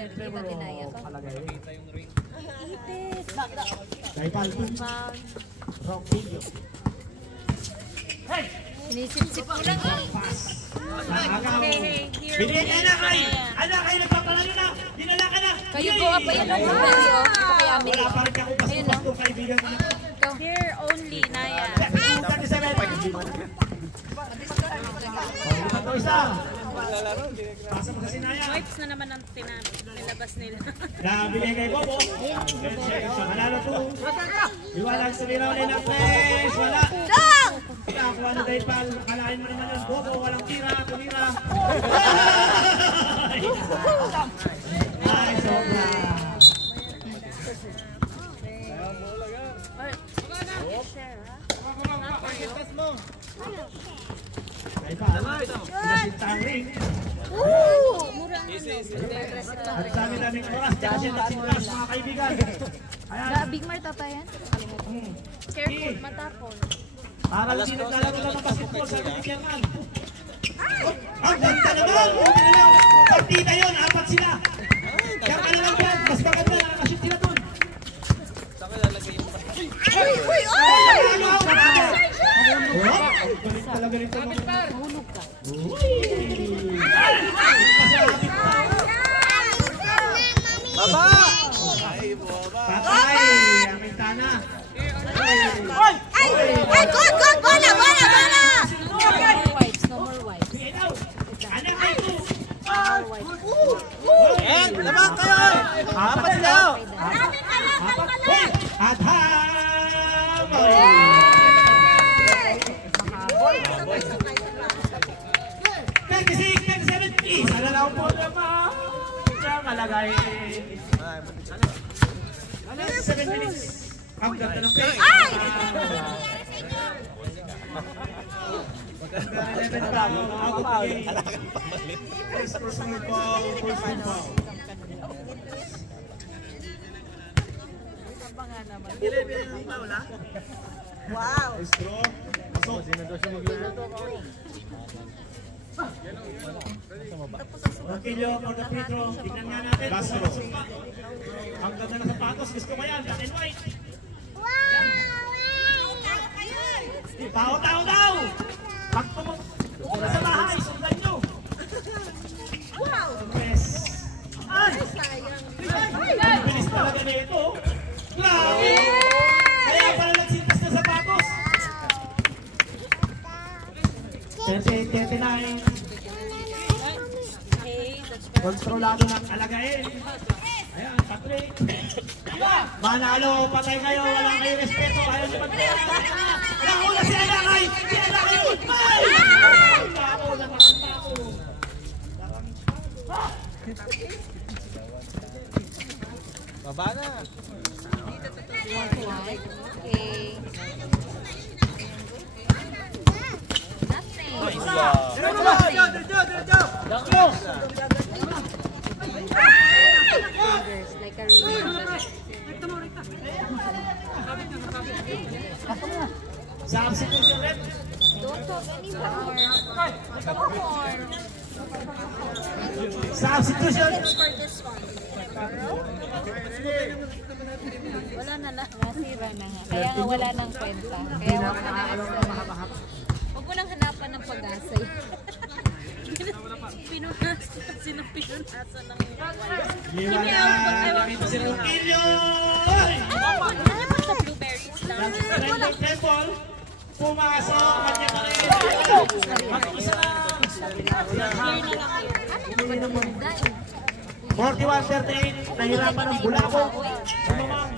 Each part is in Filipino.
Iba tinaya ko. Ipis! Wrong video. Sinisip-sip ko lang eh. Binigyan ka na kay! Anak kayo nagpapalalo na! Dinala ka na! Kayo po apa yan ang video? Ito kay Ami. Wala pa rin ako basta kaibigan ko. Here only, Naya. 37! Ito isa! Pasa mo sa sinaya. Wipes na naman ang nilabas nila. Nabili kay Bobo. Manalo to. Iwalag sa liraw nila, please. Wala. Nakakuha na dahil pal. Akalain mo naman yun. Bobo, walang tira. Tumira. Ay, sobra. Ay pa. Pinasintang ring. At dami-daming oras. Kasi nagsintas mga kaibigan. Big Marta pa yan? Careful, matapon. Para lang sinaglalaro lang ng basketball sa Bigyan. Ang ganda naman! Partida yun, apat sila. Kaya ka naman yan, mas maganda, nakashoot sila dun. Saan ka lalagay yung partida? Uy! Galing talaga rin ito. Mahulog ka. Baba! Patay! Amintana! Ay! Good! Bola! No more wipes. Anak kayo! Labang kayo! Apat kayo! Adham! 26, 27, isa na lang po naman. Siya malagay. 7 minutes. Ang ganda ng play. Ay! Wow! Roquillo for the free throw. Tignan nga natin. Ang ganda ng sapatos. Gusto ko yan. Black and white. Tao daw! Pag pumunta sa bahay, sundan nyo! Wow! Yes! Ay! Ang bilis talaga na ito! Grabe! Kaya pala nagsintas na sapatos! 38-39. Kontrolado ng alagain. Ayan, Patrick. Manalo, patay kayo, wala kayo respeto, ayaw nyo magpera. Nakula si Alakay! Si Alakay! Ay! Tao, naman tao. Baba na! Okay. Like a Substitution rep. Don't talk anymore. More. Substitution. For this one. Wala na lang. Nasira na nga. Kaya nga wala nang kwenta. Kaya wag na na. Huwag mo lang hanapan ng pag-asay. Sino pinunasan ng Iwan na. Nakita si Roquillo. sa blueberries lang. Trending Temple. Pumasok. Kanya ka rin. Mag-isa na. 41-38. Nahirapan ng Bulabo. Sumamang.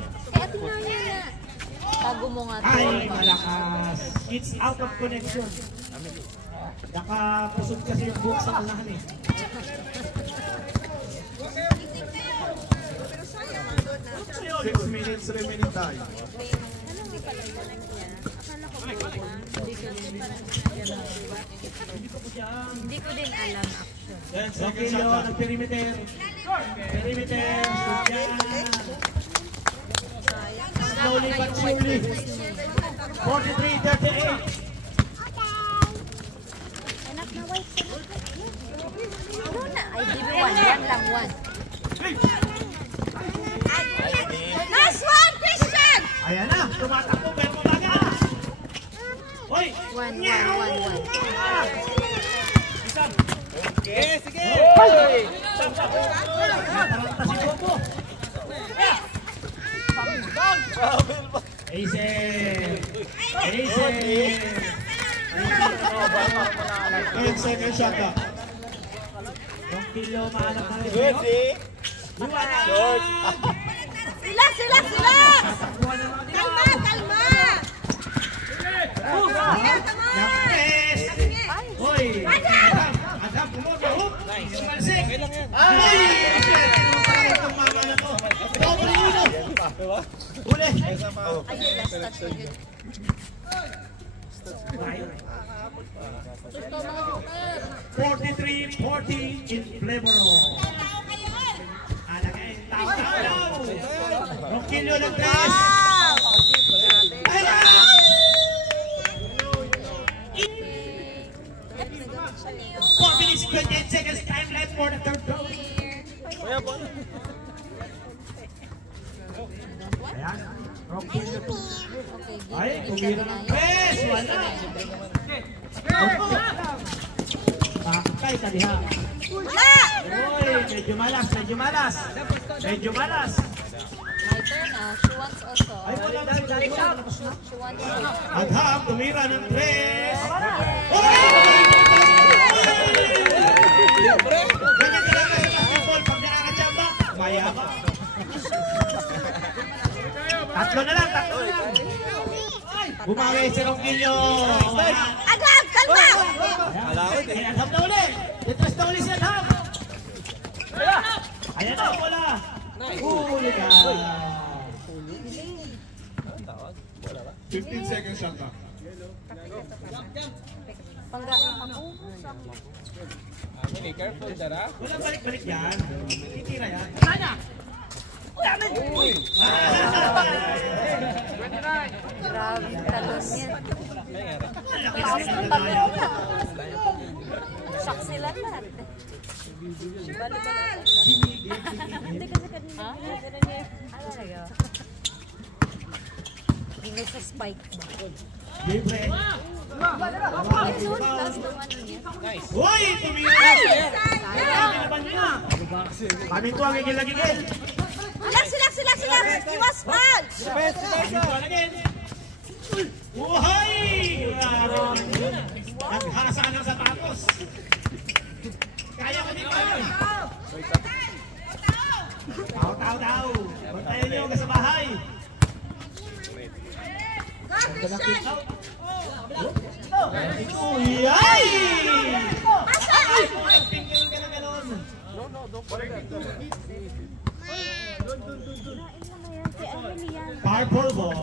Tago mo nga. Ay, malakas. It's out of connection. Nakapusog kasi yung buhok sa unahan eh. Six minutes remaining time. Hindi ko din alam actually. Roquillo, nag-perimeter. Perimeter. Slowly but surely. 43-38. Anak na wife. Ano na? I give you one. One lang, one. Ayan na, tumatakbo, pero umaga. Hoy! 1-1. Okay, sige. Nataranta si Bobo. Ace! Ayun, second shot ka. Yung kilo, mahanap na rin. Good, eh. Short. Sila! Kalma! Napres! Hoy! Adam, pumunta. Nice. Okay lang yan. Ay! Itong mama na to. Dobre uno. Huli. Ay, last touch na yun. Gusto mga super. 43-40 in Flavoro. Alagay, tao! Roquillo ng 3. Ay! 4 minutes 28 seconds time left for the third goal. Ayan, Roquillo. Okay, Ay, game. kumira ng press. Wala. Pakay ka diha. Uy, medyo malas. My turn ah. She wants also. Ay, wala na si Dali. She wants also. Adham, tumira ng 3. Ganyan talaga sa basketball. Pag nakakachamba, mayabang. Tatlo na lang. Bumawi si Roquillo. Adam, kalma! Alawit eh. Adham na uli. Detras na uli si Adham. Ayan na, wala. Huli ka. 15 seconds shot na. Amini, careful dara. Wala balik-balik yan. Titira yan. Grabe, talon yan. Taas ng talon. Shock sila lahat. Hindi kasi kanina. Ano talaga? Hindi sa spike ba? Libre. Ay, sorry. Last naman niya. Uy! Tumira! Paano ko ang igil-agigil? Sila! Iwas man! Uhay! Naghasa ng sapatos. Kaya ko din kami. Tao. Bantayan niyo ka sa bahay. Uyay! Pingin ka na galon. Purple ball.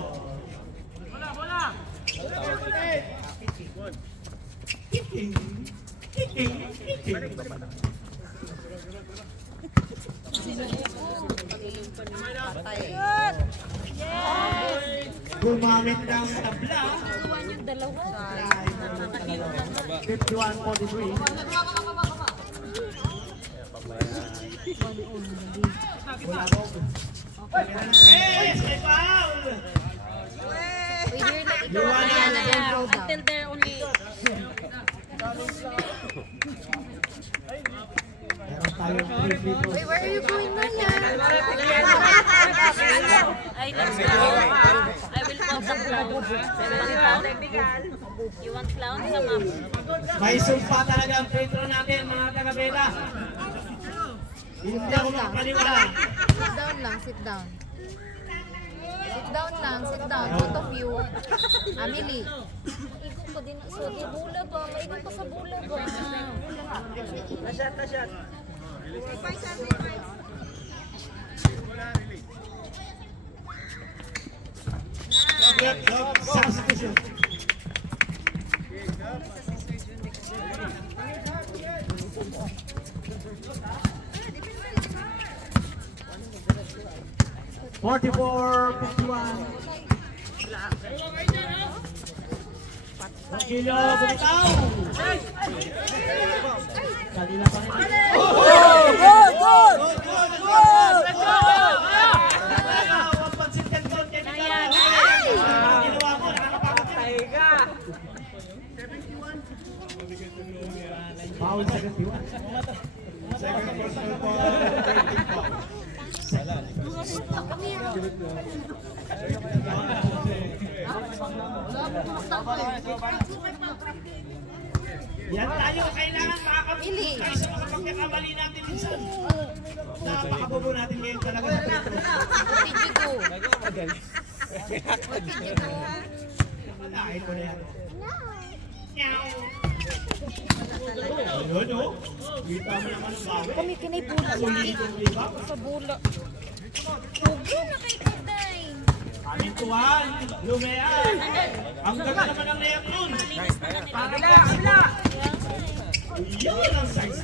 Gumamit ng tabla. Yung dalawa. 51-43. Wala ko. May foul! We hear na ikaw ang yan na yung throw down. Until they're only... Meron tayong free throw. Wait, where are you going na yan? Ay, let's go. I will call some clown. You want clown? Come up. May sumpa talaga ang free throw natin, mga taga-bela. Hindi ako makapaniwala. Sit down lang, sit down. Sit down. Both of you. Amelie. Ikot ko din. Sorry, bula ba? Maikot ka sa bula ba? Na-shot. Substitution. Roquillo, bumitaw! Kanila pa rin. Good! Pansin ka doon, Kevin. Yan tayo, kailangan makakapili tayo sa mga pagkakamali natin minsan. Napakabobo natin ngayon talaga sa Petro. Malahin ko na yan. Ayun, oh. Kita mo naman ang bawi. Kami kinay bula. Sa bula. Huwag na kay Kuday. Kaming tuwan, lumean. Ang ganda naman ang layap nun. Para kabila. Yun ang size.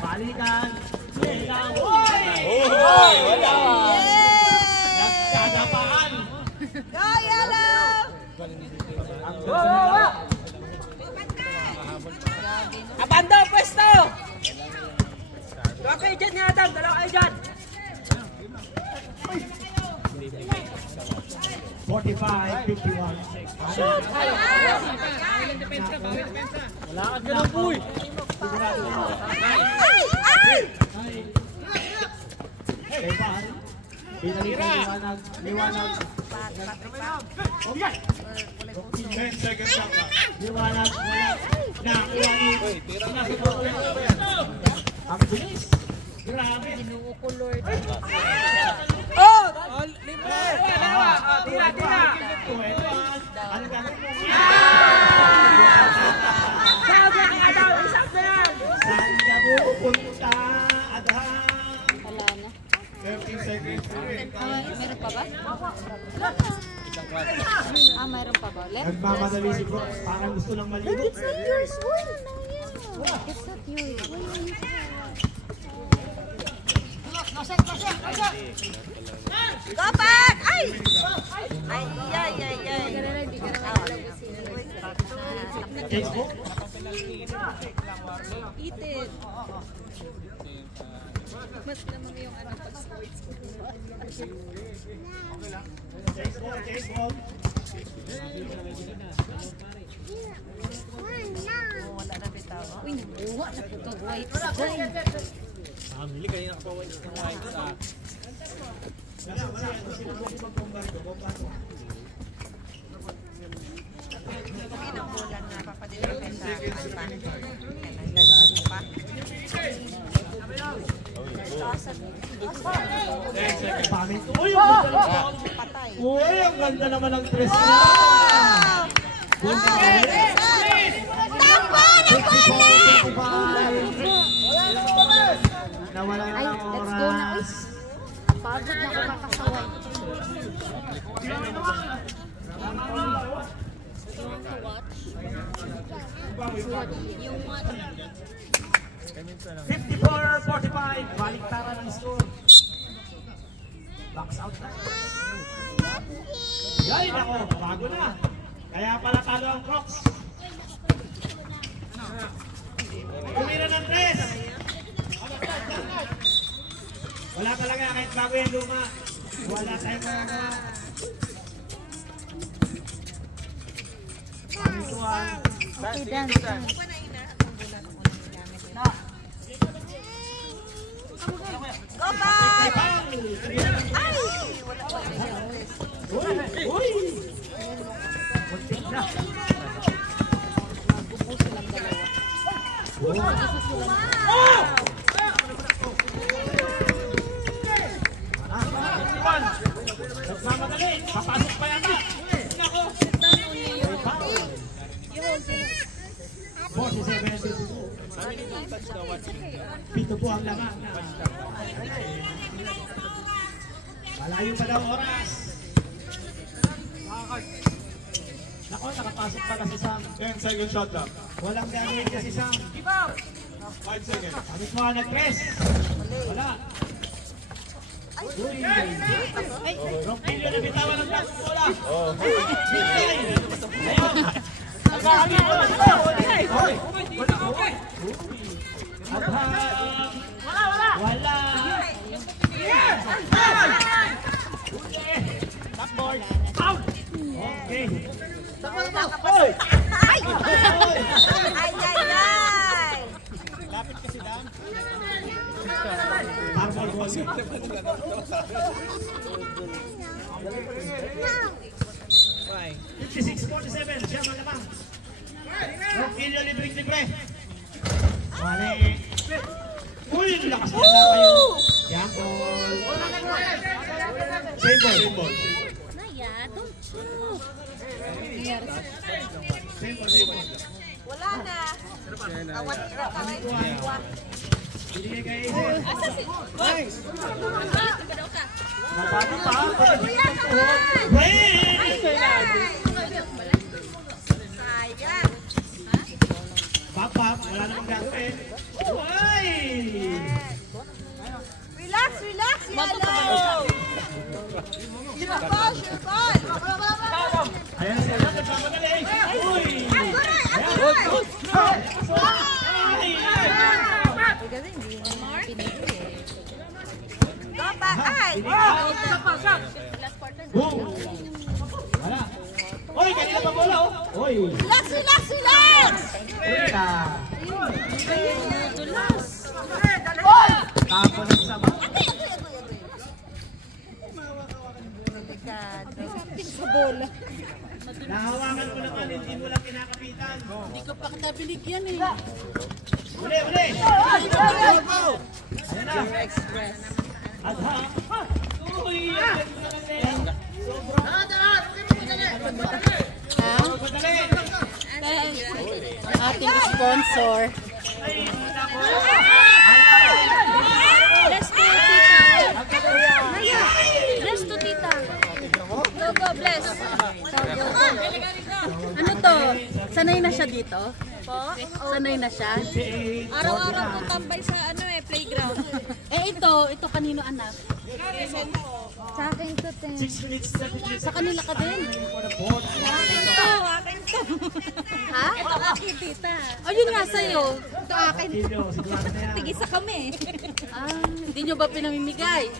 Balikan. Hoy! Wala! Nagkadapaan. Abando, pwesto! Dalawa kayo dyan ni Adam, dalawa kayo dyan. 45-51. Wala ka ganun, boy! Liwanag. 10 seconds up. Liwanag. Ang bilis. Grabe. Oh! Libre! Dalawa! Tira! Ano gagawin mo? Sabi kay Adam, isang na yan! Saan ka pupunta, Adam? Wala na. 13 seconds. Meron pa ba? Mayroon pa ba? Left? Nagmamadali si Bro. Parang gusto lang maligo. It's not yours. It's not yours. Kapat! Ay! Ay! Facebook? Itin. Mas naman yung ano pag sports. Facebook. Uy, nabuha na po itong white. Pamili kanina ka pa wala ng wine sa... Uy, ang ganda naman ng dress niya. Nawala na Ay, ng let's go na. oras. Pagod na ako kakasaway. Yung what? 54-45, baliktaran ng score. Box out na. Yay, nako, bago na. Kaya pala talo ang Crocs. Tumira ng tres. Wala talaga, kahit bago yung luma. Wala tayong magagawa. Ito ang Okay, dance. Go back! Uy! Muntik na. Nagmamadali. Papasok pa yata. Nako. 47-52. Pito po ang laman. Malayo pa daw oras. Nako, nakapasok pa na si Sam. 10 second shot lang. Walang gagawin kasi Sam. 5 seconds. Amit mo nga nag-press. Wala. Uy! Rompilyo na bitawan ng taas bola. Ayun! Nagkakabit mo na ito! Wala! Backboard! Out! Okay! Oy! Ay! Ay! Lapit kasi lang. Purple ball. 56-47, siya malamang. Roquillo, libre-libre. Mali. Uy, lakas na kayo. Jump ball. Same ball. Naya, don't shoot. Same ball. Wala na. Awat na kami. Binigay kay Asa si... Nice! Nabago pa. Sayang. Pap, wala namang gagawin. Uy! Relax, yellow! Your ball! Ayan, sila nagmamadali. Uy! Kasi hindi mo pinili. Go back! Ay! Last quarter. Boom! Wala. Uy, kanina pa bola, oh. Uy! Relax! Uy ka. Dulas! Tapo ng sama. Sa bola. Nahawakan ko naman, hindi mo lang kinakapitan. Hindi ko pa kita binigyan eh. Uli! Ayan na. Adha. Uy! Ating sponsor. Bless to tita. Bless to tita. Go, bless. Ano to? Sanay na siya dito? Po? Sanay na siya? Araw-araw po tambay sa playground. Ito kanino anak? Sa akin to, 6 minutes, 7 minutes. Sa kanila ka din? akin to. Ha? Ito akin, tita. Ayun nga sa'yo. Ito akin. Sino? Sigurado na yan. Tigisa kami. Hindi nyo ba pinamimigay?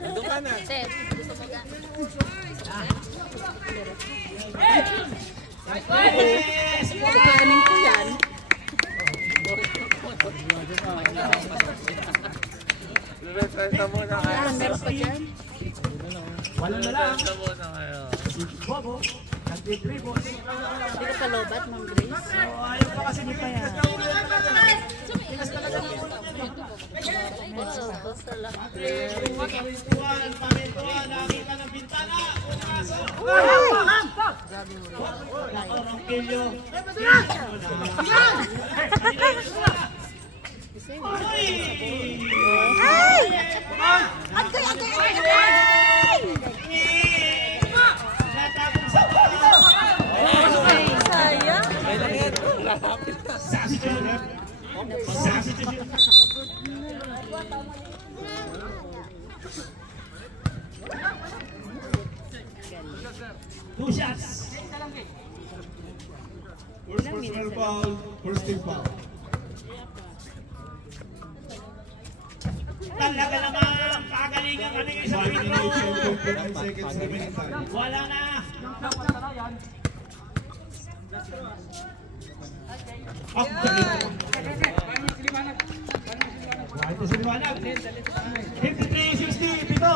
Doon ka na. Ted, gusto mo ga? Yes! Kukanin ko yan. Refresh muna kayo. Meron pa dyan. Wala na lang. Refresh muna kayo. Bobo. Nag-dribble. Hindi ka palobat, Ma'am Grace. Ayaw pa kasi ni Paya. Pamintuan, nakita ng bintana. Roquillo. Two shots. First personal foul, first team foul. Talaga naman, pagalingan ka nila sa 5 minutes and 29 seconds remaining time. Wala na. Ang galing. Ito si Liwanag. 53-60, pito.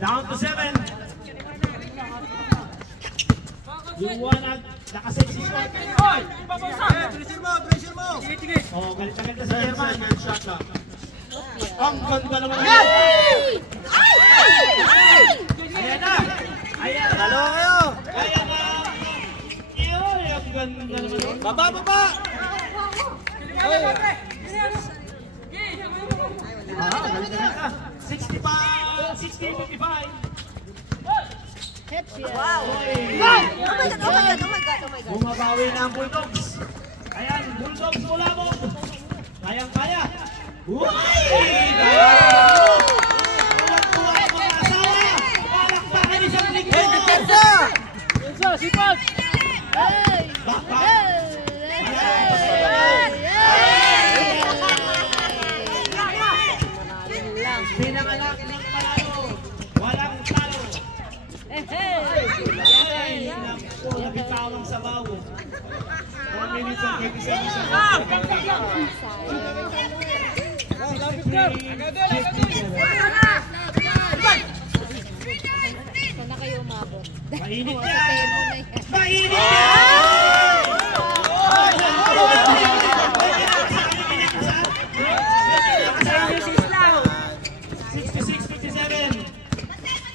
Down to 7. Liwanag, naka-6 shot. Pressure mo! Oh, galit na galit na si German. Second shot lang. Ang ganda naman. Ayan na. Ayan na. Dalawa kayo! Ayan na. Ay, ang ganda naman. Baba! Galit na galit na. 60-55. Wow! Bumabawi na ang Bulldogs. Ayan, Bulldogs mula mo. Kayang-kaya. Uy! Tuwag-tuwa ang mga asawa. Palakpakan isang linggo. Sipag! Pinanganak ng palalo. Walang talo. Nabitawang sa bawo. 1 minute and 27 seconds. Sana kayo umabot. Mainit Sa yan! temo na yan. Mainit yan! Sislaw. 66-57.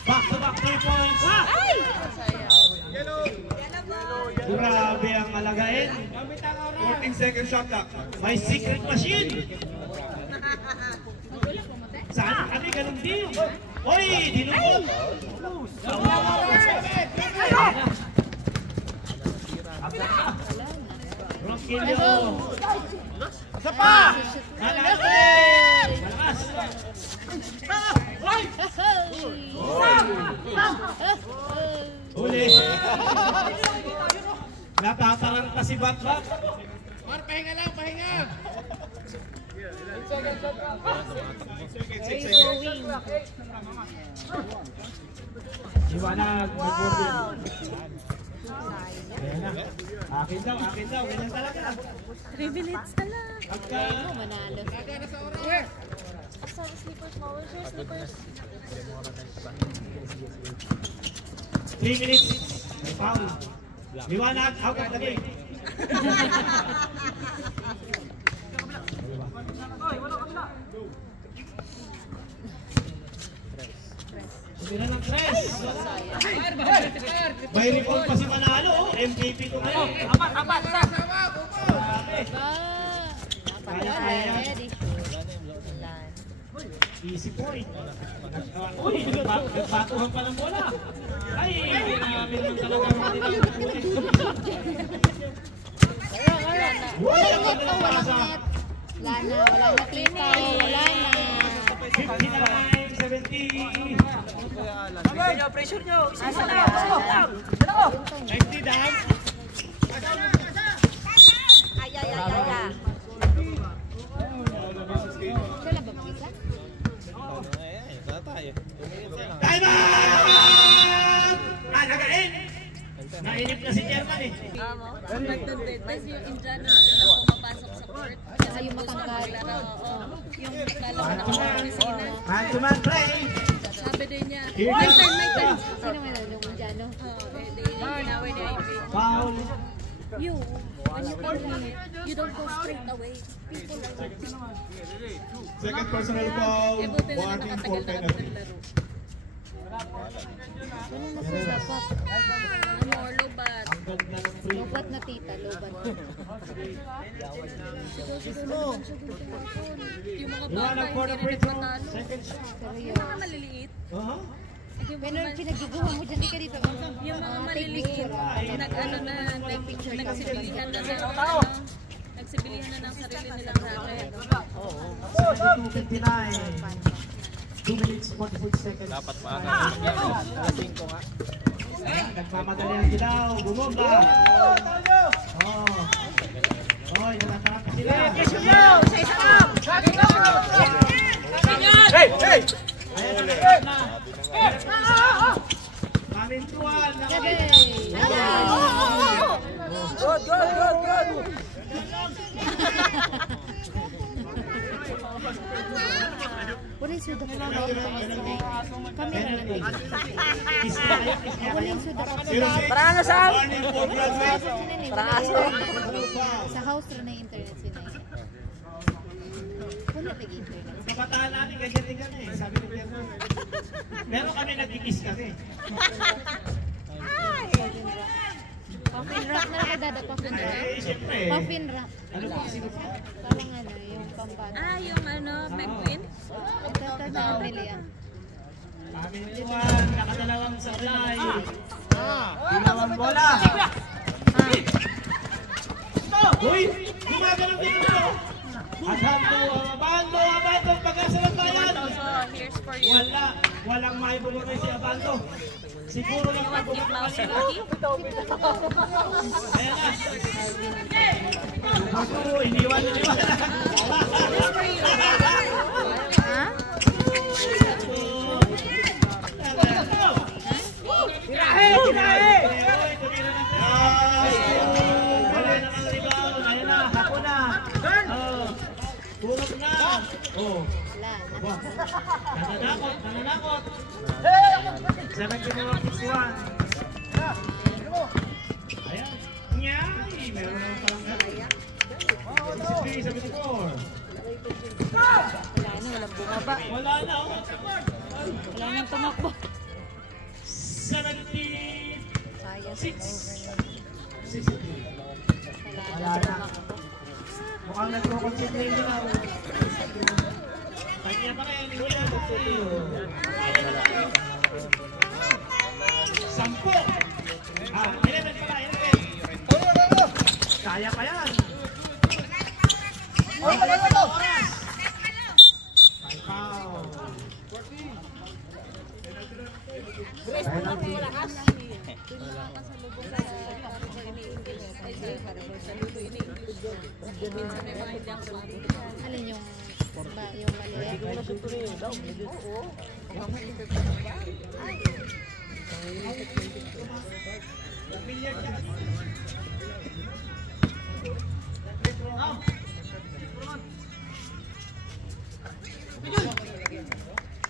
Back-to-back 3 points. Grabe ang alagain. 14-second shot clock. May secret machine. Sana kami ganun din. Hoy, dinukot. Rockilio. Isa pa! Malakas! Huli! Natataranta si Batbat. Pahinga lang, pahinga! Iwanag, wow! Ayan na. Akin daw, ganyan talaga. 3 minutes na lang. Pagka... Manalo. Sorry, slippers. Where's your slippers? 3 minutes. May foul. Iwanag, out of the game. Sumira ng tres. May report pa si Manalo. MVP ko ngayon. Apat. Kaya yan. Easy point. Uy, nagbatuhan pa ng bola. Ay, hindi namin lang talaga mga nilang Wala na kita. Wala na. 59-70. Pressure nyo. Isa lang. Dalawa. 90 down. Siya na ba mag-isa? Time out! Nagain! Nainip na si Chairman eh. Tapos yung Indiana na pumapasok sa court. Kasi yung matangkad. Yung dalawa na opisina. Man-to-man play. Sabi din niya, Here my comes- turn. Sino may lalo yung Indiano? Foul. You, when you compete, you don't go straight away. People are waiting. Second personal foul. Eh, buti na lang Warning for nakatagal na kami penalty. naglaro. Ganun na sila dapat. More lobat. Ang ganda ng free. Lobat na tita, lobat. Yung mga bata, Iwanag for the hindi free rin throw. matalo. Second shot. Yung mga maliliit. Pero pinagiguhan mo dyan, di ka dito. Yung mga maliliit, nag-ano na, nagsibilihan na ng nagsibilihan na ng sarili nilang racket. 72-59. 2 minutes 46 seconds. Dapat pa. Nagmamadali ang dilaw. Bumomba. Oh, natatarap pa sila. Pressure nyo. Isa lang. Hey! Ayan na. Mamintuan. Good. What is your document? Kami na lang. What is your document? Para ano saan? Warning for graduate. Sa house rin na internet sila. Wala nag-internet. Kabataan natin, ganyan din kami. Sabi ni Pierre. Pero kami nagkikis kasi. Puffin rap na lang dada, puffin rap. Siyempre. Puffin rap. Ano ba kasi Parang ano, yung pambata. Yung McQueen? Ito na yung Milian. Mamintuan, nakadalawang sablay. Dalawang bola. Uy! Gumagano'n din ito! Abando, pag-asa ng bayan! Here's for you. Walang maibulunay si Abando. Siguro lang Give mouse nila. cookie. Ayan na. Ako, iniwan. Ha? Tirahe! Wala na ang rebound. Ayan na, hako na. Tulog na. Oh. Wala. Aba. Nananakot. 71-61. Ayan. Nyay! Meron naman palang gano'n. 73-74. Wala na, walang bumaba. Wala na, oh. Wala nang tumakbo. 76. Sayang. 63. Wala na. Mukhang nagko-concentrate na. Kanya pa kayo, hindi na. 10. 11 pala, 11. Kaya pa yan. Oras. Alin yung maliit?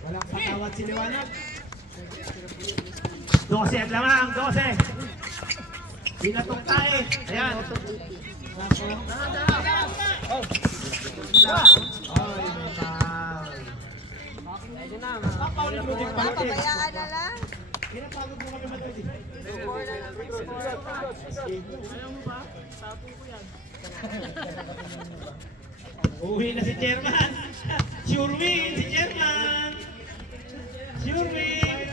Walang patawad si Liwanag. 12 at lamang, 12. Binatong tayo. Ayan. Pabayaan na lang. Pinapagod mo kami matindi. Uwi na si Chairman. Sure win si Chairman. Sure win.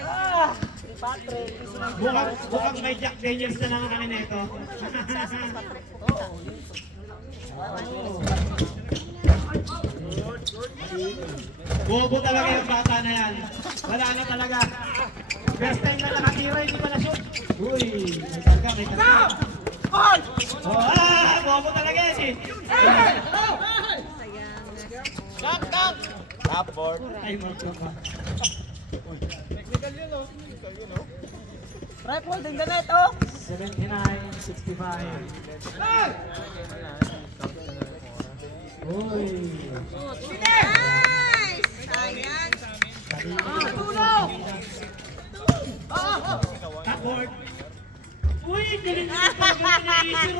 Mukhang may Jack Daniels na lang kami nito. Bobo talaga yung bata na yan. Wala na talaga. First time na nakatira, hindi pa na-shoot. Uy, may karga, may karga. Bobo talaga yan eh. Tapboard. Ay, marko pa. Technical yun, oh. Rifle din the net, oh! 79-65. Uy. Nice! Sayang. Tapboard. Uy, galing na easy,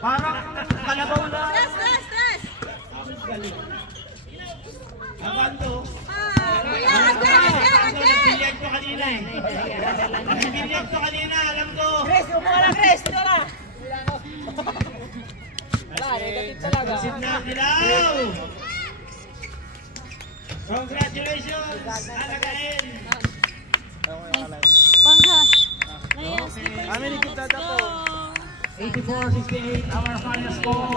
Parang kalabaw na. Stress! Galing. Abando. Nag-billiard ko kanina eh. Nag-billiard ko kanina, alam ko. Chris, umuha lang, Chris! Dito na! Wala, negative talaga. Signal dilaw. Congratulations, Alagain. Pangha. Layas, Amin, kita dapat. 84-68, our final score.